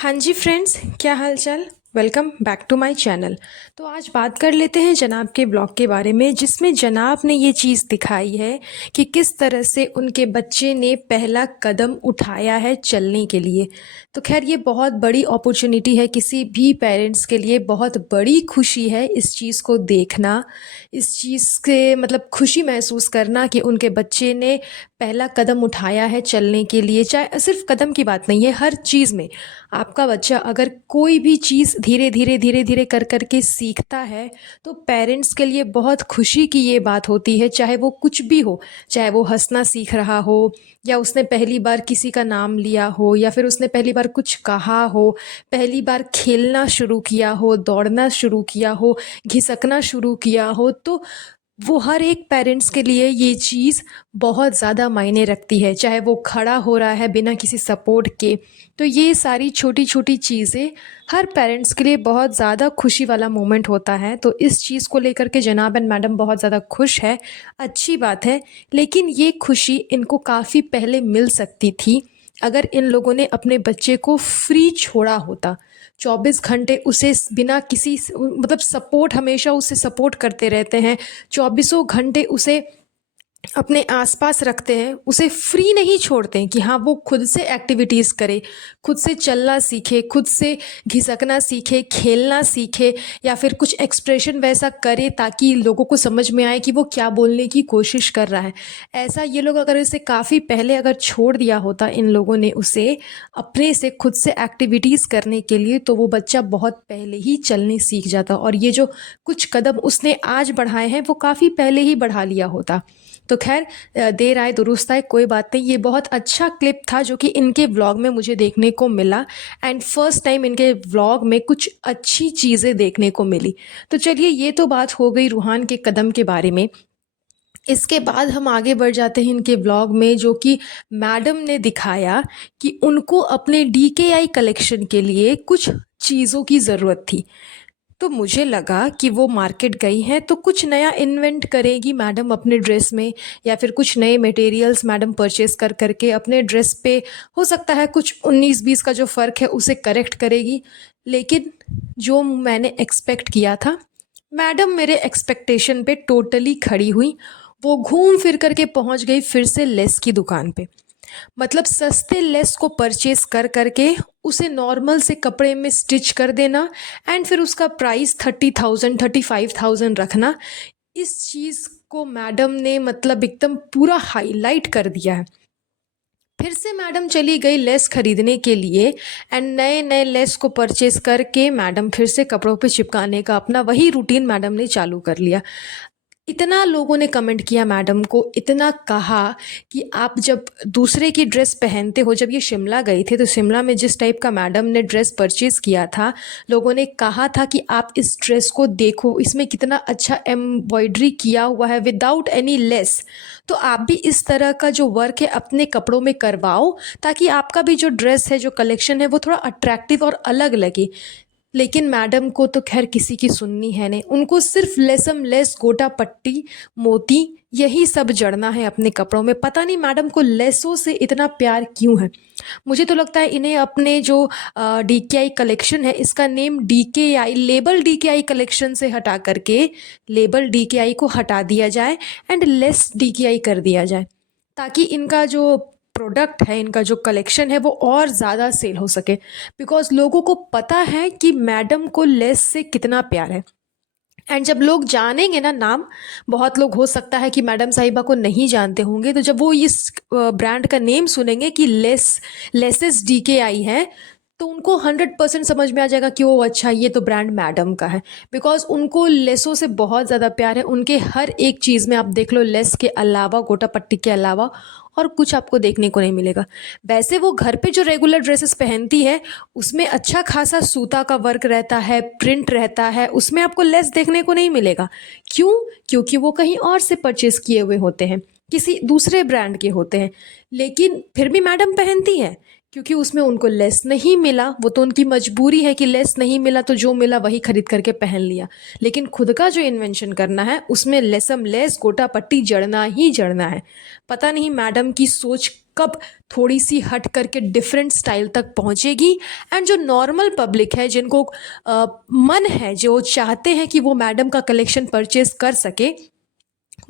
हाँ जी फ्रेंड्स, क्या हाल चाल। Welcome back to my channel. तो आज बात कर लेते हैं जनाब के ब्लॉग के बारे में, जिसमें जनाब ने ये चीज़ दिखाई है कि किस तरह से उनके बच्चे ने पहला कदम उठाया है चलने के लिए। तो खैर ये बहुत बड़ी अपॉर्चुनिटी है किसी भी पेरेंट्स के लिए, बहुत बड़ी खुशी है इस चीज़ को देखना, इस चीज़ के मतलब खुशी महसूस करना कि उनके बच्चे ने पहला कदम उठाया है चलने के लिए। चाहे सिर्फ कदम की बात नहीं है, हर चीज़ में आपका बच्चा अगर कोई भी चीज़ धीरे धीरे कर कर के सीखता है तो पेरेंट्स के लिए बहुत खुशी की ये बात होती है। चाहे वो कुछ भी हो, चाहे वो हंसना सीख रहा हो, या उसने पहली बार किसी का नाम लिया हो, या फिर उसने पहली बार कुछ कहा हो, पहली बार खेलना शुरू किया हो, दौड़ना शुरू किया हो, घिसकना शुरू किया हो, तो वो हर एक पेरेंट्स के लिए ये चीज़ बहुत ज़्यादा मायने रखती है। चाहे वो खड़ा हो रहा है बिना किसी सपोर्ट के, तो ये सारी छोटी छोटी चीज़ें हर पेरेंट्स के लिए बहुत ज़्यादा खुशी वाला मोमेंट होता है। तो इस चीज़ को लेकर के जनाब एंड मैडम बहुत ज़्यादा खुश है, अच्छी बात है। लेकिन ये खुशी इनको काफ़ी पहले मिल सकती थी अगर इन लोगों ने अपने बच्चे को फ्री छोड़ा होता। 24 घंटे उसे बिना किसी मतलब सपोर्ट, हमेशा उसे सपोर्ट करते रहते हैं, चौबीसों घंटे उसे अपने आसपास रखते हैं, उसे फ्री नहीं छोड़ते हैं कि हाँ वो खुद से एक्टिविटीज़ करे, खुद से चलना सीखे, खुद से घिसकना सीखे, खेलना सीखे, या फिर कुछ एक्सप्रेशन वैसा करे ताकि लोगों को समझ में आए कि वो क्या बोलने की कोशिश कर रहा है। ऐसा ये लोग अगर इसे काफ़ी पहले अगर छोड़ दिया होता इन लोगों ने उसे अपने से खुद से एक्टिविटीज़ करने के लिए, तो वो बच्चा बहुत पहले ही चलने सीख जाता। और ये जो कुछ कदम उसने आज बढ़ाए हैं वो काफ़ी पहले ही बढ़ा लिया होता। तो खैर देर आए दुरुस्त आए, कोई बात नहीं। ये बहुत अच्छा क्लिप था जो कि इनके व्लॉग में मुझे देखने को मिला, एंड फर्स्ट टाइम इनके व्लॉग में कुछ अच्छी चीज़ें देखने को मिली। तो चलिए, ये तो बात हो गई रूहान के कदम के बारे में। इसके बाद हम आगे बढ़ जाते हैं इनके व्लॉग में, जो कि मैडम ने दिखाया कि उनको अपने डीकेआई कलेक्शन के लिए कुछ चीज़ों की ज़रूरत थी। तो मुझे लगा कि वो मार्केट गई हैं तो कुछ नया इन्वेंट करेगी मैडम अपने ड्रेस में, या फिर कुछ नए मटेरियल्स मैडम परचेस कर करके अपने ड्रेस पे हो सकता है कुछ 19-20 का जो फ़र्क है उसे करेक्ट करेगी। लेकिन जो मैंने एक्सपेक्ट किया था, मैडम मेरे एक्सपेक्टेशन पे टोटली खड़ी हुई। वो घूम फिर करके पहुंच गई फिर से लेस की दुकान पे। मतलब सस्ते लेस को परचेस कर करके उसे नॉर्मल से कपड़े में स्टिच कर देना, एंड फिर उसका प्राइस 30,000 35,000 रखना। इस चीज़ को मैडम ने मतलब एकदम पूरा हाईलाइट कर दिया है। फिर से मैडम चली गई लेस खरीदने के लिए, एंड नए नए लेस को परचेस करके मैडम फिर से कपड़ों पे चिपकाने का अपना वही रूटीन मैडम ने चालू कर लिया। इतना लोगों ने कमेंट किया मैडम को, इतना कहा कि आप जब दूसरे की ड्रेस पहनते हो, जब ये शिमला गई थी तो शिमला में जिस टाइप का मैडम ने ड्रेस परचेज किया था, लोगों ने कहा था कि आप इस ड्रेस को देखो, इसमें कितना अच्छा एम्ब्रॉयडरी किया हुआ है विदाउट एनी लेस। तो आप भी इस तरह का जो वर्क है अपने कपड़ों में करवाओ, ताकि आपका भी जो ड्रेस है, जो कलेक्शन है, वो थोड़ा अट्रैक्टिव और अलग लगे। लेकिन मैडम को तो खैर किसी की सुननी है नहीं, उनको सिर्फ लेसम लेस, गोटा पट्टी, मोती, यही सब जड़ना है अपने कपड़ों में। पता नहीं मैडम को लेसों से इतना प्यार क्यों है। मुझे तो लगता है इन्हें अपने जो डीकेआई कलेक्शन है, इसका name DKI, label DKI collection से हटा करके लेबल डीकेआई को हटा दिया जाए एंड लेस डीकेआई कर दिया जाए, ताकि इनका जो प्रोडक्ट है, इनका जो कलेक्शन है, वो और ज़्यादा सेल हो सके। बिकॉज लोगों को पता है कि मैडम को लेस से कितना प्यार है। एंड जब लोग जानेंगे ना नाम, बहुत लोग हो सकता है कि मैडम साहिबा को नहीं जानते होंगे, तो जब वो इस ब्रांड का नेम सुनेंगे कि लेसेस डीकेआई है, तो उनको 100% समझ में आ जाएगा कि वो अच्छा, ये तो ब्रांड मैडम का है। बिकॉज उनको लेसों से बहुत ज़्यादा प्यार है। उनके हर एक चीज़ में आप देख लो, लेस के अलावा, गोटा पट्टी के अलावा और कुछ आपको देखने को नहीं मिलेगा। वैसे वो घर पे जो रेगुलर ड्रेसेस पहनती है उसमें अच्छा खासा सूता का वर्क रहता है, प्रिंट रहता है, उसमें आपको लेस देखने को नहीं मिलेगा। क्यों? क्योंकि वो कहीं और से परचेस किए हुए होते हैं, किसी दूसरे ब्रांड के होते हैं। लेकिन फिर भी मैडम पहनती है क्योंकि उसमें उनको लेस नहीं मिला। वो तो उनकी मजबूरी है कि लेस नहीं मिला तो जो मिला वही खरीद करके पहन लिया। लेकिन खुद का जो इन्वेंशन करना है उसमें लेसम लेस, गोटा पट्टी जड़ना ही जड़ना है। पता नहीं मैडम की सोच कब थोड़ी सी हट करके डिफरेंट स्टाइल तक पहुंचेगी। एंड जो नॉर्मल पब्लिक है, जिनको मन है, जो चाहते हैं कि वो मैडम का कलेक्शन परचेज कर सके,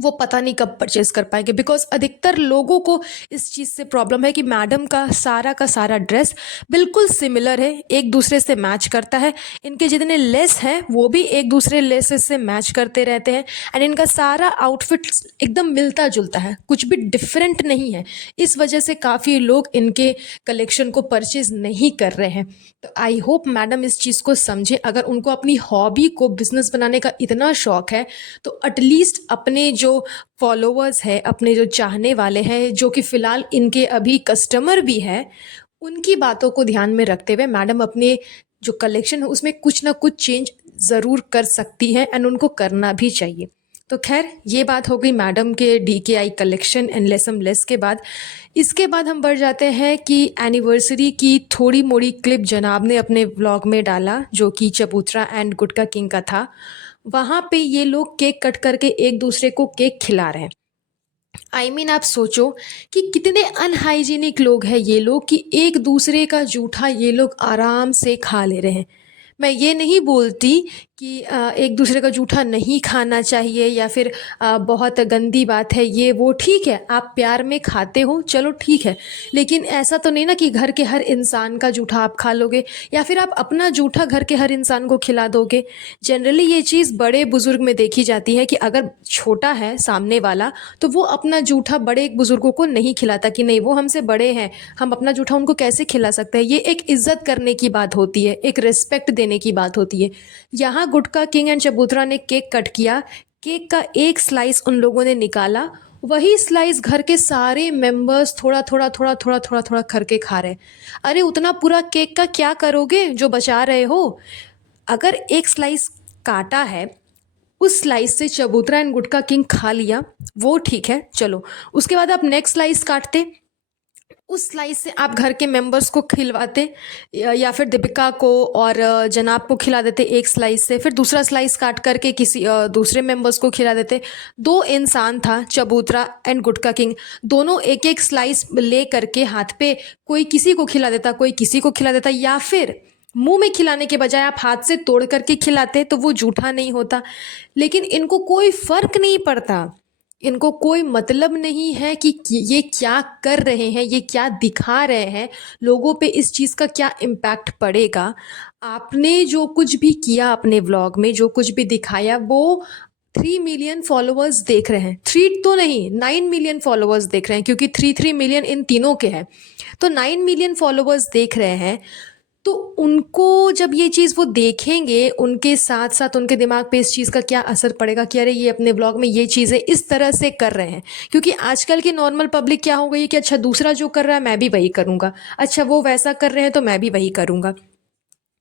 वो पता नहीं कब परचेज कर पाएंगे। बिकॉज अधिकतर लोगों को इस चीज़ से प्रॉब्लम है कि मैडम का सारा ड्रेस बिल्कुल सिमिलर है, एक दूसरे से मैच करता है। इनके जितने लेस हैं वो भी एक दूसरे लेसेस से मैच करते रहते हैं। एंड इनका सारा आउटफिट एकदम मिलता जुलता है, कुछ भी डिफरेंट नहीं है। इस वजह से काफ़ी लोग इनके कलेक्शन को परचेज नहीं कर रहे हैं। तो आई होप मैडम इस चीज़ को समझे। अगर उनको अपनी हॉबी को बिजनेस बनाने का इतना शौक है तो एटलीस्ट अपने जो फॉलोअर्स है, अपने जो चाहने वाले हैं, जो कि फ़िलहाल इनके अभी कस्टमर भी है, उनकी बातों को ध्यान में रखते हुए मैडम अपने जो कलेक्शन है उसमें कुछ ना कुछ चेंज ज़रूर कर सकती है। एंड उनको करना भी चाहिए। तो खैर, ये बात हो गई मैडम के DKI कलेक्शन एंड लेसम लेस के बाद। इसके बाद हम बढ़ जाते हैं कि एनिवर्सरी की थोड़ी मोड़ी क्लिप जनाब ने अपने व्लॉग में डाला, जो कि चबूतरा एंड गुटका किंग का था। वहाँ पे ये लोग केक कट करके एक दूसरे को केक खिला रहे हैं। आप सोचो कि कितने अनहाइजीनिक लोग हैं ये लोग, कि एक दूसरे का जूठा ये लोग आराम से खा ले रहे हैं। मैं ये नहीं बोलती कि एक दूसरे का जूठा नहीं खाना चाहिए या फिर बहुत गंदी बात है ये वो, ठीक है, आप प्यार में खाते हो, चलो ठीक है। लेकिन ऐसा तो नहीं ना कि घर के हर इंसान का जूठा आप खा लोगे या फिर आप अपना जूठा घर के हर इंसान को खिला दोगे। जनरली ये चीज़ बड़े बुजुर्ग में देखी जाती है कि अगर छोटा है सामने वाला तो वो अपना जूठा बड़े बुजुर्गों को नहीं खिलाता, कि नहीं वो हमसे बड़े हैं, हम अपना जूठा उनको कैसे खिला सकते हैं। ये एक इज्जत करने की बात होती है, एक रिस्पेक्ट देने की बात होती है। यहाँ गुटका किंग एंड चबूतरा ने केक कट किया, केक का एक स्लाइस उन लोगों ने निकाला, वही स्लाइस घर के सारे मेंबर्स थोड़ा थोड़ा थोड़ा थोड़ा थोड़ा थोड़ा करके खा रहे। अरे उतना पूरा केक का क्या करोगे जो बचा रहे हो? अगर एक स्लाइस काटा है, उस स्लाइस से चबूतरा एंड गुटका किंग खा लिया, वो ठीक है, चलो। उसके बाद आप नेक्स्ट स्लाइस काटते, उस स्लाइस से आप घर के मेंबर्स को खिलवाते, या फिर दीपिका को और जनाब को खिला देते एक स्लाइस से, फिर दूसरा स्लाइस काट करके किसी दूसरे मेंबर्स को खिला देते। दो इंसान था, चबूतरा एंड गुटका किंग, दोनों एक एक स्लाइस ले करके हाथ पे, कोई किसी को खिला देता, कोई किसी को खिला देता, या फिर मुंह में खिलाने के बजाय आप हाथ से तोड़ करके खिलाते तो वो जूठा नहीं होता। लेकिन इनको कोई फर्क नहीं पड़ता, इनको कोई मतलब नहीं है कि ये क्या कर रहे हैं, ये क्या दिखा रहे हैं, लोगों पे इस चीज़ का क्या इम्पैक्ट पड़ेगा। आपने जो कुछ भी किया अपने व्लॉग में, जो कुछ भी दिखाया, वो 3 मिलियन फॉलोअर्स देख रहे हैं। 3 तो नहीं, 9 मिलियन फॉलोअर्स देख रहे हैं, क्योंकि 3 मिलियन इन तीनों के हैं। तो 9 मिलियन फॉलोअर्स देख रहे हैं। तो उनको जब ये चीज़ वो देखेंगे, उनके साथ साथ उनके दिमाग पे इस चीज़ का क्या असर पड़ेगा कि अरे ये अपने ब्लॉग में ये चीज़ें इस तरह से कर रहे हैं। क्योंकि आजकल की नॉर्मल पब्लिक क्या हो गई है कि अच्छा दूसरा जो कर रहा है मैं भी वही करूँगा, अच्छा वो वैसा कर रहे हैं तो मैं भी वही करूँगा।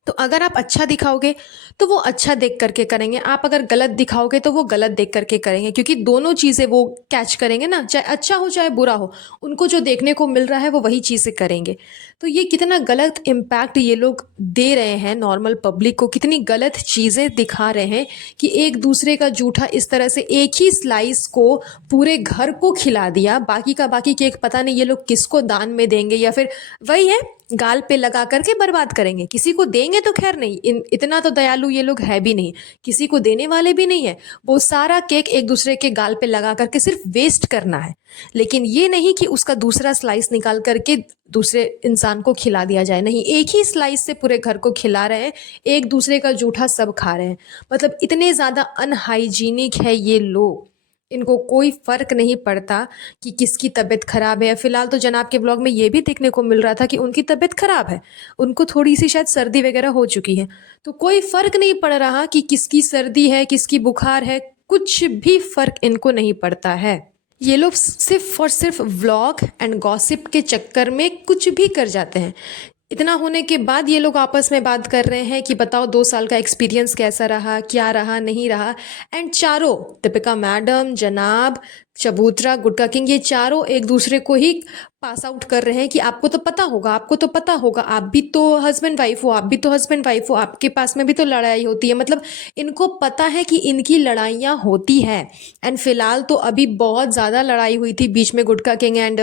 तो अगर आप अच्छा दिखाओगे तो वो अच्छा देख करके करेंगे, आप अगर गलत दिखाओगे तो वो गलत देख करके करेंगे, क्योंकि दोनों चीज़ें वो कैच करेंगे ना, चाहे अच्छा हो चाहे बुरा हो, उनको जो देखने को मिल रहा है वो वही चीज़ें करेंगे। तो ये कितना गलत इम्पैक्ट ये लोग दे रहे हैं नॉर्मल पब्लिक को, कितनी गलत चीज़ें दिखा रहे हैं कि एक दूसरे का जूठा इस तरह से एक ही स्लाइस को पूरे घर को खिला दिया, बाकी का बाकी केक पता नहीं ये लोग किसको दान में देंगे, या फिर वही है गाल पे लगा करके बर्बाद करेंगे। किसी को देंगे तो खैर नहीं, इतना तो दयालु ये लोग है भी नहीं, किसी को देने वाले भी नहीं है। वो सारा केक एक दूसरे के गाल पे लगा करके सिर्फ वेस्ट करना है, लेकिन ये नहीं कि उसका दूसरा स्लाइस निकाल करके दूसरे इंसान को खिला दिया जाए। नहीं, एक ही स्लाइस से पूरे घर को खिला रहे हैं, एक दूसरे का जूठा सब खा रहे हैं। मतलब इतने ज़्यादा अनहाइजीनिक है ये लोग, इनको कोई फ़र्क नहीं पड़ता कि किसकी तबीयत ख़राब है। फ़िलहाल तो जनाब के ब्लॉग में ये भी देखने को मिल रहा था कि उनकी तबीयत ख़राब है, उनको थोड़ी सी शायद सर्दी वगैरह हो चुकी है। तो कोई फ़र्क नहीं पड़ रहा कि किसकी सर्दी है, किसकी बुखार है, कुछ भी फ़र्क इनको नहीं पड़ता है। ये लोग सिर्फ और सिर्फ व्लॉग एंड गॉसिप के चक्कर में कुछ भी कर जाते हैं। इतना होने के बाद ये लोग आपस में बात कर रहे हैं कि बताओ 2 साल का एक्सपीरियंस कैसा रहा, क्या रहा, नहीं रहा। एंड चारों, दीपिका मैडम, जनाब, चबूतरा, गुटका किंग, ये चारों एक दूसरे को ही पास आउट कर रहे हैं कि आपको तो पता होगा, आपको तो पता होगा, आप भी तो हस्बैंड वाइफ हो, आप भी तो हस्बैंड वाइफ हो, आपके पास में भी तो लड़ाई होती है। मतलब इनको पता है कि इनकी लड़ाइयाँ होती हैं। एंड फिलहाल तो अभी बहुत ज़्यादा लड़ाई हुई थी बीच में गुटका किंग एंड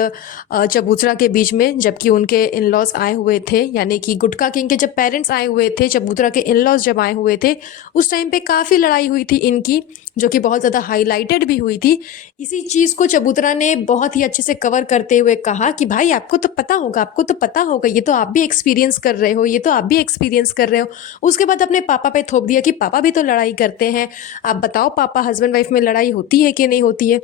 चबूतरा के बीच में, जबकि उनके इन लॉज आए हुए थे, यानी कि गुटका किंग के जब पेरेंट्स आए हुए थे, चबूतरा के इन लॉज जब आए हुए थे, उस टाइम पे काफ़ी लड़ाई हुई थी इनकी, जो कि बहुत ज़्यादा हाईलाइटेड भी हुई थी। इसी चीज़ को चबूतरा ने बहुत ही अच्छे से कवर करते हुए कहा कि भाई आपको तो पता होगा, आपको तो पता होगा, ये तो आप भी एक्सपीरियंस कर रहे हो, ये तो आप भी एक्सपीरियंस कर रहे हो। उसके बाद अपने पापा पे थोप दिया कि पापा भी तो लड़ाई करते हैं, आप बताओ पापा, हस्बैंड वाइफ में लड़ाई होती है कि नहीं होती है।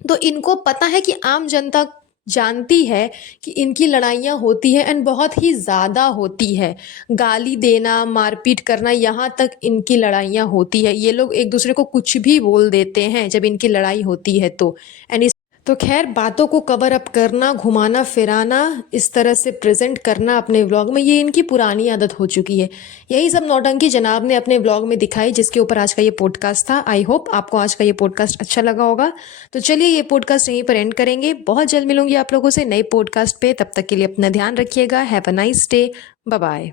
तो इनको पता है कि आम जनता जानती है कि इनकी लड़ाइयाँ होती हैं एंड बहुत ही ज़्यादा होती है। गाली देना, मारपीट करना, यहाँ तक इनकी लड़ाइयाँ होती है। ये लोग एक दूसरे को कुछ भी बोल देते हैं जब इनकी लड़ाई होती है तो। एंड इस तो खैर, बातों को कवर अप करना, घुमाना फिराना, इस तरह से प्रेजेंट करना अपने व्लॉग में, ये इनकी पुरानी आदत हो चुकी है। यही सब नौटंकी जनाब ने अपने व्लॉग में दिखाई, जिसके ऊपर आज का ये पॉडकास्ट था। आई होप आपको आज का ये पॉडकास्ट अच्छा लगा होगा। तो चलिए ये पॉडकास्ट यहीं पर एंड करेंगे। बहुत जल्द मिलूंगी आप लोगों से नए पॉडकास्ट पे। तब तक के लिए अपना ध्यान रखिएगा। Have a nice day. Bye bye.